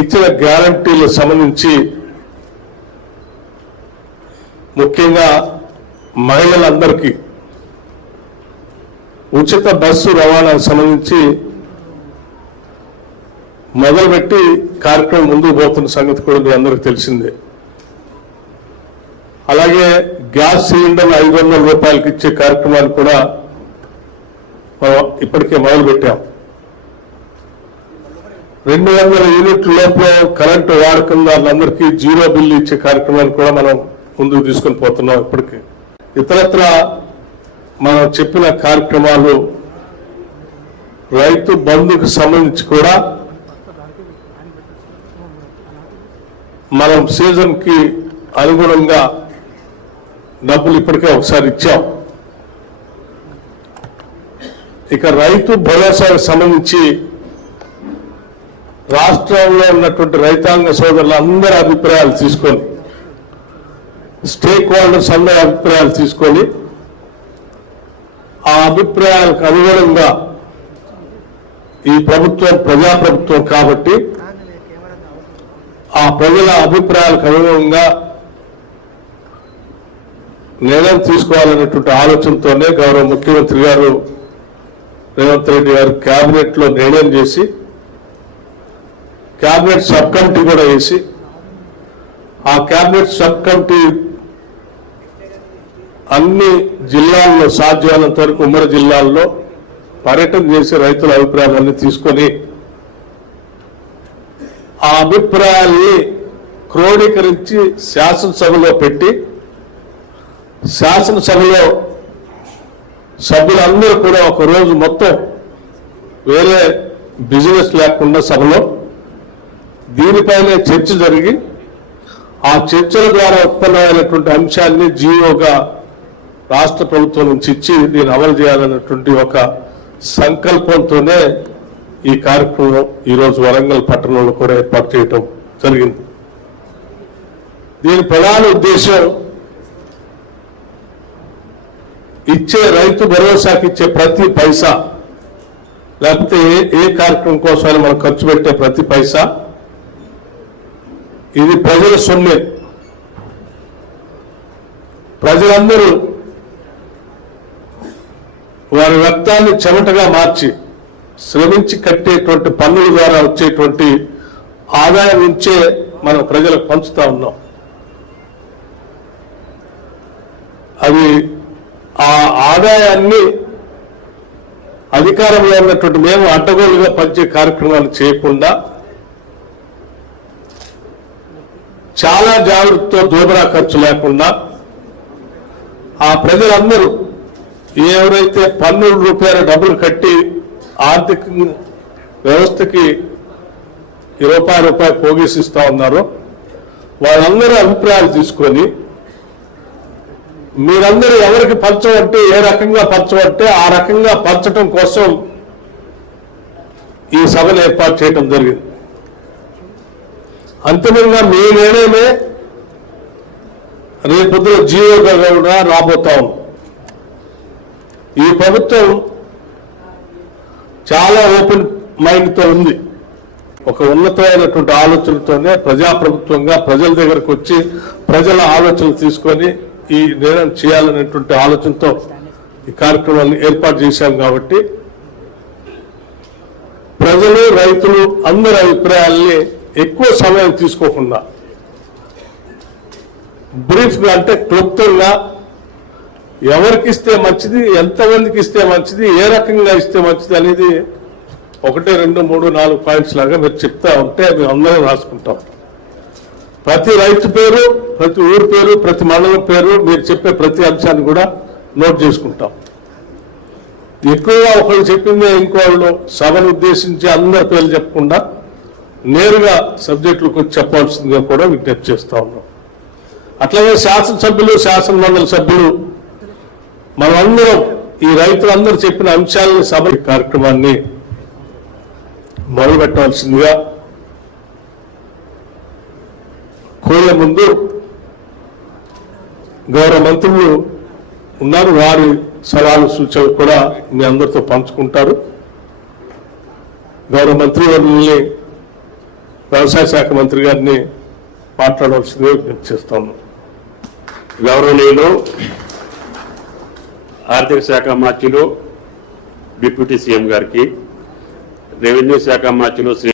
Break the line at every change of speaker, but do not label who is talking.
ఇచ్చిన గ్యారంటీలకు సంబంధించి ముఖ్యంగా మహిళలందరికీ ఉచిత బస్సు రవాణాకు సంబంధించి మొదలుపెట్టి కార్యక్రమం ముందుకు పోతున్న సంగతి కూడా మీ అందరికీ తెలిసిందే. అలాగే గ్యాస్ సిలిండర్ ఐదు వందల రూపాయలకి ఇచ్చే కార్యక్రమాన్ని కూడా మనం ఇప్పటికే మొదలుపెట్టాం. రెండు వందల యూనిట్ల లోపల కరెంటు వాడకందారులందరికీ జీరో బిల్లు ఇచ్చే కార్యక్రమాన్ని కూడా మనం ముందుకు తీసుకొని పోతున్నాం ఇప్పటికీ. ఇతరత్ర మనం చెప్పిన కార్యక్రమాలు రైతు బంధుకు సంబంధించి కూడా మనం సీజన్కి అనుగుణంగా డబ్బులు ఇప్పటికే ఒకసారి ఇచ్చాం. ఇక రైతు భరోసాకు సంబంధించి రాష్ట్రంలో ఉన్నటువంటి రైతాంగ సోదరుల అందరి అభిప్రాయాలు తీసుకొని స్టేక్ హోల్డర్స్ అందరి అభిప్రాయాలు తీసుకొని ఆ అభిప్రాయాలకు అనుగుణంగా ఈ ప్రభుత్వం ప్రజాప్రభుత్వం కాబట్టి ఆ ప్రజల అభిప్రాయాలకు అనుగుణంగా నిర్ణయం తీసుకోవాలనేటువంటి ఆలోచనతోనే గౌరవ ముఖ్యమంత్రి గారు రేవంత్ రెడ్డి గారు క్యాబినెట్లో నిర్ణయం చేసి క్యాబినెట్ సబ్ కమిటీ కూడా వేసి ఆ క్యాబినెట్ సబ్ కమిటీ అన్ని జిల్లాల్లో సాధ్యమైనంత వరకు ఉమ్మడి జిల్లాల్లో పర్యటన చేసి రైతుల అభిప్రాయాలన్నీ తీసుకొని ఆ అభిప్రాయాల్ని క్రోడీకరించి శాసనసభలో పెట్టి శాసనసభలో సభ్యులందరూ కూడా ఒక రోజు మొత్తం వేరే బిజినెస్ లేకుండా సభలో దీనిపైనే చర్చ జరిగి ఆ చర్చల ద్వారా ఉత్పన్నమైనటువంటి అంశాన్ని జీవోగా రాష్ట్ర ప్రభుత్వం నుంచి ఇచ్చి దీన్ని అమలు చేయాలన్నటువంటి ఒక సంకల్పంతోనే ఈ కార్యక్రమం ఈరోజు వరంగల్ పట్టణంలో కూడా ఏర్పాటు చేయటం జరిగింది. దీని ప్రధాన ఉద్దేశం ఇచ్చే రైతు భరోసాకి ఇచ్చే ప్రతి పైసా లేకపోతే ఏ ఏ కార్యక్రమం కోసమైనా మనం ఖర్చు పెట్టే ప్రతి పైసా ఇది ప్రజల సొమ్మే. ప్రజలందరూ వారి రక్తాన్ని చెమటగా మార్చి శ్రమించి కట్టేటువంటి పన్నుల ద్వారా వచ్చేటువంటి ఆదాయం నుంచే మనం ప్రజలకు పంచుతా ఉన్నాం. అది ఆ ఆదాయాన్ని అధికారంలో ఉన్నటువంటి మేము అడ్డగోలుగా పంచే కార్యక్రమాలు చేయకుండా చాలా జాగ్రత్తతో దూబరా ఖర్చు లేకుండా ఆ ప్రజలందరూ ఎవరైతే పన్నుల రూపాయల డబ్బులు కట్టి ఆర్థిక వ్యవస్థకి రూపాయి రూపాయి పోగేసిస్తూ ఉన్నారో వాళ్ళందరూ అభిప్రాయాలు తీసుకొని మీరందరూ ఎవరికి పరచబట్టి ఏ రకంగా పంచమంటే ఆ రకంగా పంచటం కోసం ఈ సభను ఏర్పాటు చేయడం జరిగింది. అంతిమంగా మీ నిర్ణయమే. రేపొద్దున జీవోగా కూడా రాబోతాం. ఈ ప్రభుత్వం చాలా ఓపెన్ మైండ్తో ఉంది. ఒక ఉన్నతమైనటువంటి ఆలోచనతోనే ప్రజాప్రభుత్వంగా ప్రజల దగ్గరకు వచ్చి ప్రజల ఆలోచనలు తీసుకొని ఈ నిర్ణయం చేయాలనేటువంటి ఆలోచనతో ఈ కార్యక్రమాన్ని ఏర్పాటు చేశాం కాబట్టి ప్రజలు రైతులు అందరి అభిప్రాయాల్ని ఎక్కువ సమయం తీసుకోకుండా బ్రీఫ్గా అంటే క్లుప్తంగా ఎవరికి ఇస్తే మంచిది ఎంతమందికి ఇస్తే మంచిది ఏ రకంగా ఇస్తే మంచిది అనేది ఒకటి రెండు మూడు నాలుగు పాయింట్స్ లాగా మీరు చెప్తా ఉంటే మేము అందరం రాసుకుంటాం. ప్రతి రైతు పేరు ప్రతి ఊరు పేరు ప్రతి మండలం పేరు మీరు చెప్పే ప్రతి అంశాన్ని కూడా నోట్ చేసుకుంటాం. ఎక్కువగా ఒకళ్ళు చెప్పిందే ఇంకోళ్ళు సభను ఉద్దేశించి అందరి పేర్లు చెప్పకుండా నేరుగా సబ్జెక్టులకు చెప్పాల్సిందిగా కూడా విజ్ఞప్తి చేస్తా ఉన్నాం. అట్లాగే శాసనసభ్యులు శాసనమండలి సభ్యులు మనమందరం ఈ రైతులందరూ చెప్పిన అంశాలను సభ కార్యక్రమాన్ని మొదలుపెట్టవలసిందిగా కోరే ముందు గౌరవ మంత్రులు ఉన్నారు. వారి సలహాలు సూచనలు కూడా మీ అందరితో పంచుకుంటారు. గౌరవ మంత్రివర్యుల్ని వ్యవసాయ శాఖ మంత్రి గారిని మాట్లాడవలసింది విజ్ఞప్తి చేస్తాను.
గౌరవనీయులు ఆర్థిక శాఖ మార్చిలో డిప్యూటీ సీఎం గారికి రెవెన్యూ శాఖ మార్చిలో శ్రీ